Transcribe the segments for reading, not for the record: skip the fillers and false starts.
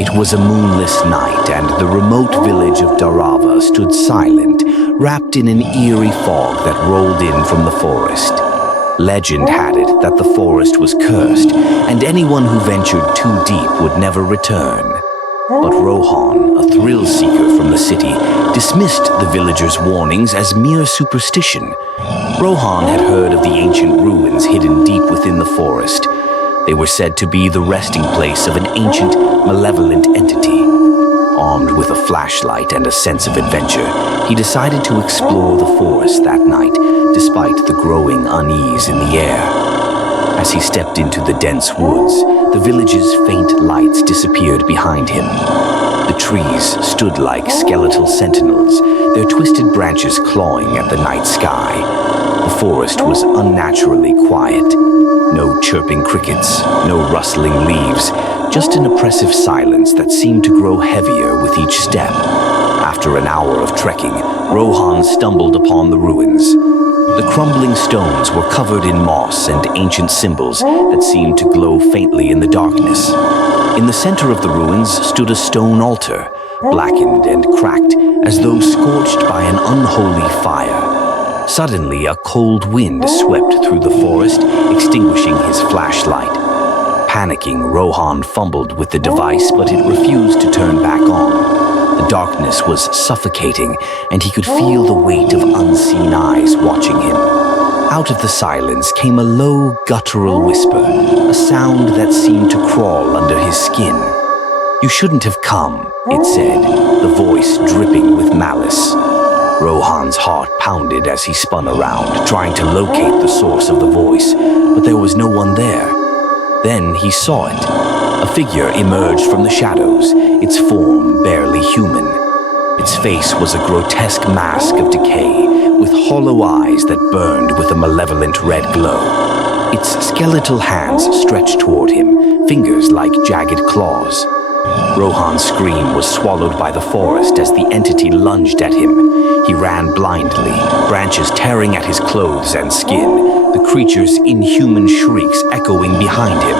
It was a moonless night, and the remote village of Darava stood silent, wrapped in an eerie fog that rolled in from the forest. Legend had it that the forest was cursed, and anyone who ventured too deep would never return. But Rohan, a thrill-seeker from the city, dismissed the villagers' warnings as mere superstition. Rohan had heard of the ancient ruins hidden deep within the forest. They were said to be the resting place of an ancient, malevolent entity. Armed with a flashlight and a sense of adventure, he decided to explore the forest that night, despite the growing unease in the air. As he stepped into the dense woods, the village's faint lights disappeared behind him. The trees stood like skeletal sentinels, their twisted branches clawing at the night sky. The forest was unnaturally quiet. No chirping crickets, no rustling leaves, just an oppressive silence that seemed to grow heavier with each step. After an hour of trekking, Rohan stumbled upon the ruins. The crumbling stones were covered in moss and ancient symbols that seemed to glow faintly in the darkness. In the center of the ruins stood a stone altar, blackened and cracked as though scorched by an unholy fire. Suddenly, a cold wind swept through the forest, extinguishing his flashlight. Panicking, Rohan fumbled with the device, but it refused to turn back on. The darkness was suffocating, and he could feel the weight of unseen eyes watching him. Out of the silence came a low, guttural whisper, a sound that seemed to crawl under his skin. "You shouldn't have come," it said, the voice dripping with malice. Rohan's heart pounded as he spun around, trying to locate the source of the voice, but there was no one there. Then he saw it. A figure emerged from the shadows, its form barely human. Its face was a grotesque mask of decay, with hollow eyes that burned with a malevolent red glow. Its skeletal hands stretched toward him, fingers like jagged claws. Rohan's scream was swallowed by the forest as the entity lunged at him. He ran blindly, branches tearing at his clothes and skin, the creature's inhuman shrieks echoing behind him.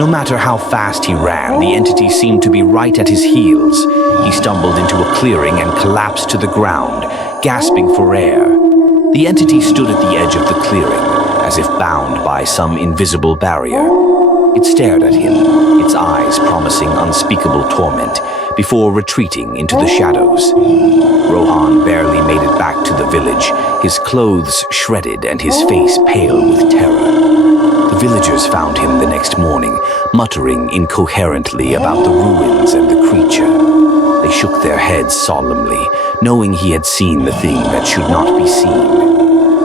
No matter how fast he ran, the entity seemed to be right at his heels. He stumbled into a clearing and collapsed to the ground, gasping for air. The entity stood at the edge of the clearing, as if bound by some invisible barrier. It stared at him, its eyes promising unspeakable torment, before retreating into the shadows. Rohan barely made it back to the village, his clothes shredded and his face pale with terror. The villagers found him the next morning, muttering incoherently about the ruins and the creature. They shook their heads solemnly, knowing he had seen the thing that should not be seen.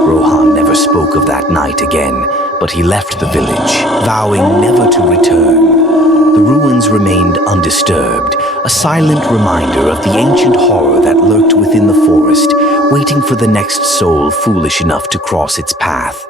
Rohan never spoke of that night again, but he left the village, vowing never to return. The ruins remained undisturbed, a silent reminder of the ancient horror that lurked within the forest, waiting for the next soul foolish enough to cross its path.